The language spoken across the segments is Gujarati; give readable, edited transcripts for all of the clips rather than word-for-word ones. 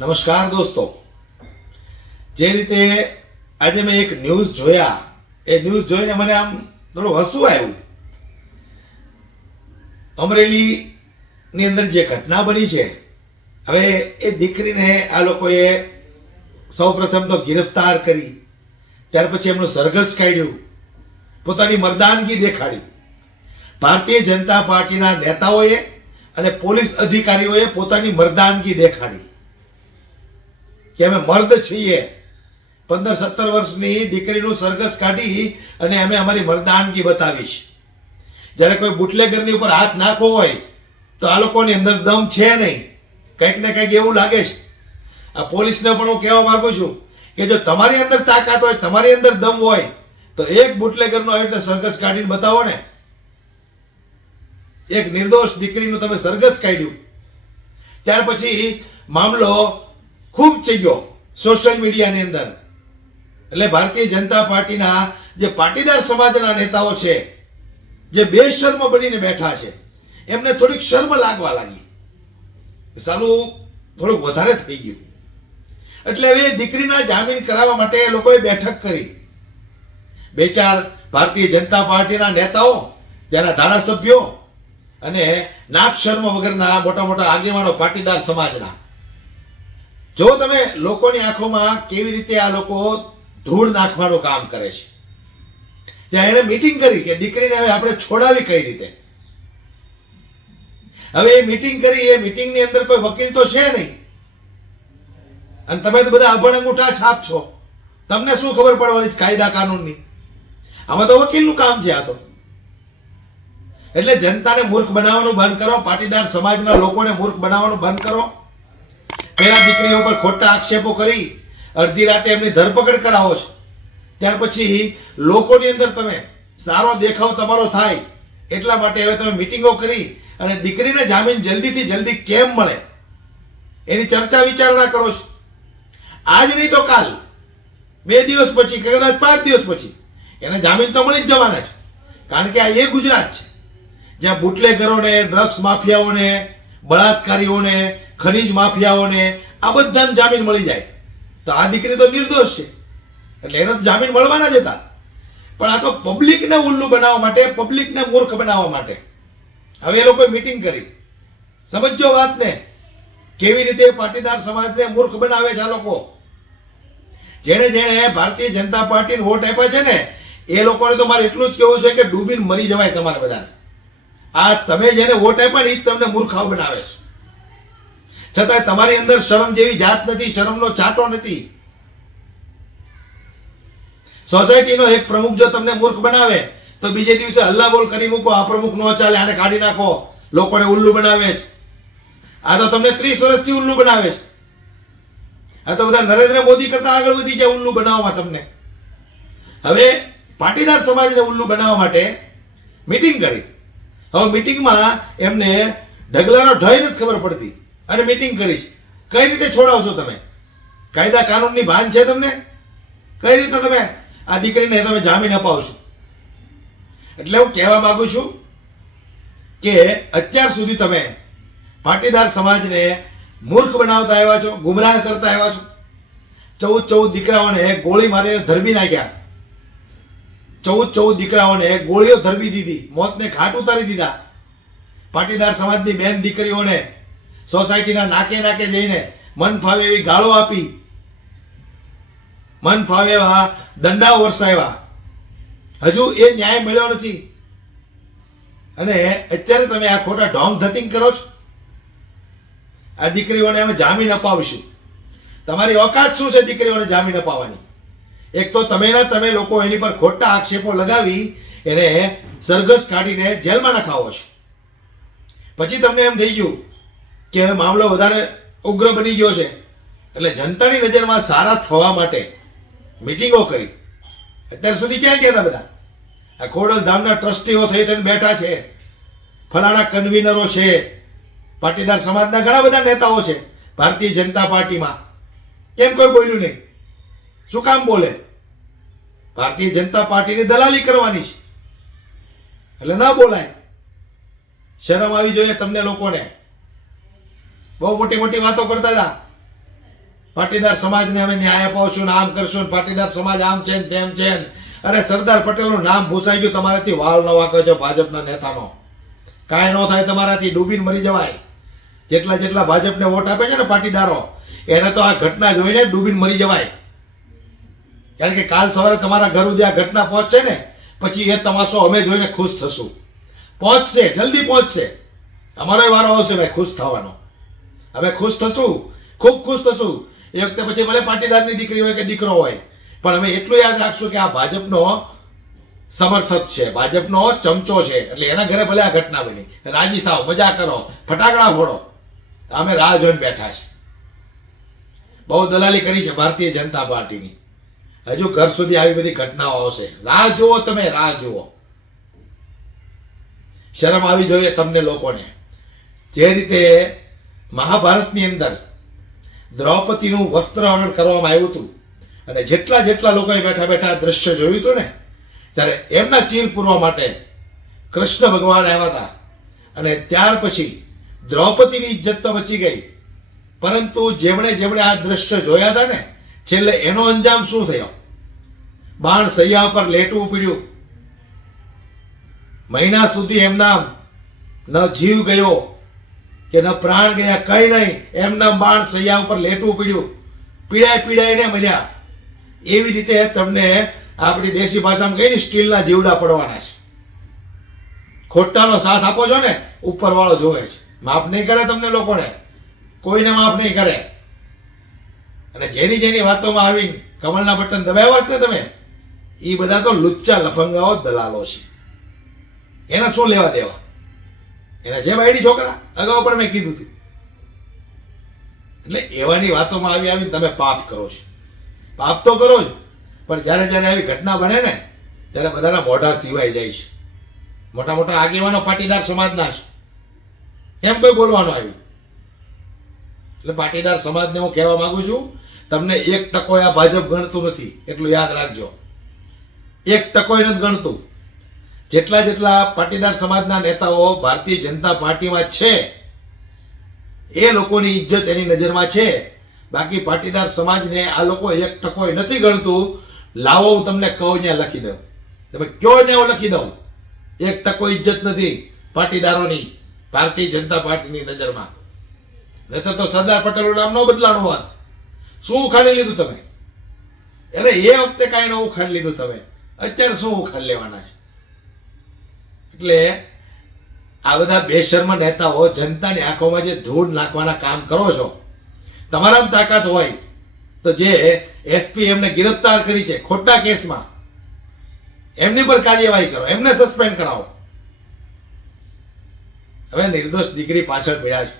નમસ્કાર દોસ્તો, જે રીતે આજે મેં એક ન્યૂઝ જોયા, એ ન્યૂઝ જોઈને મને આમ થોડું હસવું આવ્યું. અમરેલીની અંદર જે ઘટના બની છે, હવે એ દીકરીને આ લોકોએ સૌપ્રથમ તો ગિરફ્તાર કરી, ત્યાર પછી એમનું સરઘસ કાઢ્યું, પોતાની મર્દાનગી દેખાડી. ભારતીય જનતા પાર્ટીના નેતાઓએ અને પોલીસ અધિકારીઓએ પોતાની મર્દાનગી દેખાડી કે અમે મર્દ છીએ. 15-17 વર્ષની દીકરીનું સરઘસ કાઢી અને અમે અમારી મર્દાનગી બતાવીશ. જ્યારે કોઈ બુટલેગરની ઉપર હાથ નાખવો હોય તો આ લોકોની અંદર દમ છે નહીં, કંઈક ને કંઈક એવું લાગે છે. આ પોલીસને પણ હું કહેવા માંગુ છું કે જો તમારી અંદર તાકાત હોય, તમારી અંદર દમ હોય, તો એક બુટલેગરનો આવી રીતે સરઘસ કાઢીને બતાવો ને. એક નિર્દોષ દીકરીનું તમે સરઘસ કાઢ્યું, ત્યાર પછી મામલો ખૂબ ચગ્યો સોશિયલ મીડિયાની અંદર. એટલે ભારતીય જનતા પાર્ટીના જે પાટીદાર સમાજના નેતાઓ છે, જે બેશર્મ બનીને બેઠા છે, એમને થોડીક શર્મ લાગવા લાગી. સાલું થોડુંક વધારે થઈ ગયું. એટલે હવે દીકરીના જામીન કરાવવા માટે એ લોકોએ બેઠક કરી. 2-4 ભારતીય જનતા પાર્ટીના નેતાઓ, ત્યાંના ધારાસભ્યો અને નાક શર્મ વગરના મોટા મોટા આગેવાનો પાટીદાર સમાજના. જો તમે લોકોની આંખોમાં કેવી રીતે આ લોકો ધૂળ નાખવાનું કામ કરે છે, ત્યાં એને મીટિંગ કરી કે દીકરીને હવે આપણે છોડાવી કઈ રીતે. હવે એ મીટિંગ કરી, એ મીટિંગની અંદર કોઈ વકીલ તો છે નહીં, અને તમે તો બધા અભણ અંગૂઠા છાપ છો. તમને શું ખબર પડવાની કાયદા કાનૂનની? આમાં તો વકીલનું કામ છે. આ તો એટલે જનતાને મૂર્ખ બનાવવાનું બંધ કરો, પાટીદાર સમાજના લોકોને મૂર્ખ બનાવવાનું બંધ કરો. પેલા દીકરીઓ પર ખોટા આક્ષેપો કરી અડધી રાતે એમની ધરપકડ કરાવો છો, ત્યાર પછી લોકોની અંદર તમે સારો દેખાવ તમારો થાય એટલા માટે હવે તમે મિટિંગો કરી અને દીકરીને જામીન જલ્દીથી જલ્દી કેમ મળે એની ચર્ચા વિચારણા કરો છો. આજ નહીં તો કાલ, 2 દિવસ પછી, કદાચ 5 દિવસ પછી એને જામીન તો મળી જ જવાના છે. કારણ કે આ એ ગુજરાત છે જ્યાં બુટલેગરોને, ડ્રગ્સ માફિયાઓને, બળાત્કારીઓને, ખનીજ માફિયાઓને આ બધાને જામીન મળી જાય. તો આ દીકરી તો નિર્દોષ છે એટલે એને તો જામીન મળવાના જ હતા. પણ આ તો પબ્લિકને ઉલ્લુ બનાવવા માટે, પબ્લિકને મૂર્ખ બનાવવા માટે હવે એ લોકોએ મીટિંગ કરી. સમજો વાતને, કેવી રીતે પાટીદાર સમાજને મૂર્ખ બનાવે છે આ લોકો. જેણે જેણે ભારતીય જનતા પાર્ટીને વોટ આપ્યા છે ને, એ લોકોને તો મારે એટલું જ કહેવું છે કે ડૂબીને મરી જવાય તમારે બધાને. આ તમે જેને વોટ આપ્યા ને એ જ તમને મૂર્ખાવ બનાવે છે. છતાંય તમારી અંદર શરમ જેવી જાત નથી, શરમનો ચાટો નથી. સોસાયટીનો એક પ્રમુખ જો તમને મૂર્ખ બનાવે તો બીજે દિવસે હલ્લા બોલ કરી મૂકો, આ પ્રમુખ નો ચાલે, આને કાઢી નાખો, લોકોને ઉલ્લુ બનાવે છે. આ તો તમને 30 વર્ષથી ઉલ્લુ બનાવે છે. આ તો બધા નરેન્દ્ર મોદી કરતા આગળ વધી ગયા ઉલ્લુ બનાવવામાં તમને. હવે પાટીદાર સમાજને ઉલ્લુ બનાવવા માટે મીટિંગ કરી. હવે મીટિંગમાં એમને ઢગલાનો ઢય નથી ખબર પડતી અને મીટિંગ કરીશ. કઈ રીતે છોડાવશો તમે? કાયદા કાનૂનની ભાન છે તમને? કઈ રીતે તમે આ દીકરીને તમે જામીન અપાવશો? એટલે હું કહેવા માંગુ છું કે અત્યાર સુધી તમે પાટીદાર સમાજને મૂર્ખ બનાવતા આવ્યા છો, ગુમરાહ કરતા આવ્યા છો. 14 દીકરાઓને ગોળી મારીને ધરબી નાખ્યા. 14 દીકરાઓને ગોળીઓ ધરબી દીધી, મોતને ઘાટ ઉતારી દીધા. પાટીદાર સમાજની બેન દીકરીઓને સોસાયટીના નાકે નાકે જઈને મન ફાવે એવી ગાળો આપી, મન ફાવે એવા દંડાઓ વરસાવ્યા. હજુ એ ન્યાય મળ્યો નથી અને અત્યારે તમે આ ખોટા ઢોંગ ધતિંગ કરો છો. આ દીકરીઓને અમે જામીન અપાવીશું. તમારી ઓકાત શું છે દીકરીઓને જામીન અપાવવાની? એક તો તમે લોકો એની પર ખોટા આક્ષેપો લગાવી એને સરઘસ કાઢીને જેલમાં નખાવો છો. પછી તમને એમ થઈ ગયું કે હવે મામલો વધારે ઉગ્ર બની ગયો છે એટલે જનતાની નજરમાં સારા થવા માટે મીટિંગો કરી. અત્યાર સુધી ક્યાં ગયા બધા? આ ખોડલ ધામના ટ્રસ્ટીઓ થઈ થઈને બેઠા છે, ફલાણા કન્વીનરો છે, પાટીદાર સમાજના ઘણા બધા નેતાઓ છે ભારતીય જનતા પાર્ટીમાં. કેમ કોઈ બોલ્યું નહીં? શું કામ બોલે? ભારતીય જનતા પાર્ટીની દલાલી કરવાની છે એટલે ના બોલાય. શરમ આવી જોઈએ તમને લોકોને. બહુ મોટી મોટી વાતો કરતા હતા પાટીદાર સમાજને અમે ન્યાય અપાવશું ને આમ કરશું ને પાટીદાર સમાજ આમ છે ને તેમ છે ને. અરે સરદાર પટેલનું નામ ભૂસાઈ ગયું, તમારાથી વાળ ન વાંકો છો ભાજપના નેતાનો. કાંઈ ન થાય તમારાથી, ડૂબીને મરી જવાય. જેટલા ભાજપને વોટ આપે છે ને પાટીદારો, એને તો આ ઘટના જોઈને ડૂબીને મરી જવાય. કારણ કે કાલ સવારે તમારા ઘર સુધી આ ઘટના પહોંચશે ને, પછી એ તમાશો અમે જોઈને ખુશ થશું. પહોંચશે, જલ્દી પહોંચશે. અમારો વારો આવશે ભાઈ ખુશ થવાનો. અમે ખુશ થશું, ખૂબ ખુશ થશું. એ વખતે પછી ભલે પાટીદારની દીકરી હોય કે દીકરો હોય, પણ અમે એટલું યાદ રાખશું કે આ ભાજપનો સમર્થક છે, ભાજપનો ચમચો છે. એટલે એના ઘરે ભલે આ ઘટના બની, રાજી થાવ, મજા કરો, ફટાકડા ફોડો. અમે રાહ જોઈને બેઠા છે. બહુ દલાલી કરી છે ભારતીય જનતા પાર્ટીની. હજુ ઘર સુધી આવી બધી ઘટનાઓ આવશે. રાહ જુઓ, તમે રાહ જુઓ. શરમ આવી જોઈએ તમને લોકોને. જે રીતે મહાભારતની અંદર દ્રૌપદીનું વસ્ત્રહરણ કરવામાં આવ્યું હતું, અને જેટલા લોકોએ બેઠા બેઠા દ્રશ્ય જોયું હતું ને, ત્યારે એમના ચીર પૂરવા માટે કૃષ્ણ ભગવાન આવ્યા હતા. અને ત્યાર પછી દ્રૌપદીની ઇજ્જત તો બચી ગઈ, પરંતુ જેમણે આ દ્રશ્ય જોયા હતા ને, છેલ્લે એનો અંજામ શું થયો? બાણ સૈયા પર લેટવું પડ્યું. મહિના સુધી એમના ન જીવ ગયો કે ન પ્રાણ ગયા, કઈ નહીં, એમના બાણ સૈયા ઉપર લેટવું પડ્યું. પીડાઈને મર્યા. એવી રીતે તમને આપણી દેશી ભાષામાં કહીને સ્ટીલના જીવડા પડવાના છે. ખોટાનો સાથ આપો છો ને, ઉપરવાળો જોવે છે. માફ નહીં કરે તમને લોકોને, કોઈને માફ નહીં કરે. અને જેની વાતોમાં આવીને કમળના બટન દબાવ્યા જ ને તમે, એ બધા તો લુચ્ચા લફંગાઓ દલાલો છે. એના શું લેવા દેવા? એના જે બાયડી છોકરા, અગાઉ પણ મેં કીધું હતું. એટલે એવાની વાતોમાં આવીને તમે પાપ કરો છો. પાપ તો કરો જ, પણ જ્યારે આવી ઘટના બને ને, ત્યારે બધાના મોઢા સિવાય જાય છે. મોટા આગેવાનો પાટીદાર સમાજના છે, એમ કોઈ બોલવાનું આવ્યું. એટલે પાટીદાર સમાજને હું કહેવા માંગુ છું, તમને 1% આ ભાજપ ગણતું નથી, એટલું યાદ રાખજો. 1% નથી ગણતું. જેટલા પાટીદાર સમાજના નેતાઓ ભારતીય જનતા પાર્ટીમાં છે, એ લોકોની ઇજ્જત એની નજરમાં છે. બાકી પાટીદાર સમાજને આ લોકો 1% નથી ગણતું. લાવો, હું તમને કહું, ત્યાં લખી દઉં. તમે કયો ને હું લખી દઉં. 1% ઇજ્જત નથી પાટીદારોની ભારતીય જનતા પાર્ટીની નજરમાં. નહીતર તો સરદાર પટેલનું નામ ન બદલાણું હોત. શું ઉખાડી લીધું તમે? અરે એ વખતે કાંઈ ન ઉખાડી લીધું તમે, અત્યારે શું ઉખાડી લેવાના છે? એટલે આ બધા બેશર્મ નેતાઓ જનતાની આંખોમાં જે ધૂળ નાખવાના કામ કરો છો, તમારામાં તાકાત હોય તો જે એસપી એમને ગિરફ્તાર કરી છે ખોટા કેસમાં, એમની પર કાર્યવાહી કરો, એમને સસ્પેન્ડ કરાવો. હવે નિર્દોષ દીકરી પાછળ પડ્યા છે.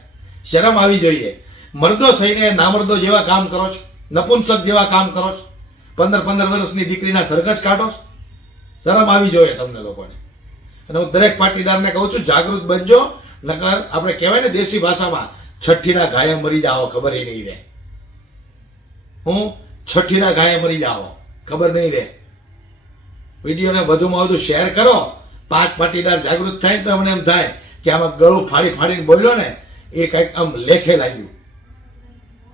શરમ આવી જોઈએ. મર્દો થઈને નામર્દો જેવા કામ કરો છો, નપુંસક જેવા કામ કરો છો. 15 વર્ષની દીકરીના સરઘસ કાઢો છો. શરમ આવી જોઈએ તમને લોકોને. અને હું દરેક પાટીદારને કહું છું, જાગૃત બનજો. નકર આપણે કહેવાય ને દેશી ભાષામાં, છઠ્ઠીના ઘાયે મરી જાઓ, ખબર નહીં રહે. હું છઠ્ઠીના ઘાયે મરી જાઓ, ખબર નહીં રહે. વિડીયોને વધુમાં વધુ શેર કરો. 5 પાટીદાર જાગૃત થાય તો અમને એમ થાય કે આમાં ગળું ફાડીને બોલ્યો ને, એ કંઈક આમ લેખે લાગ્યું.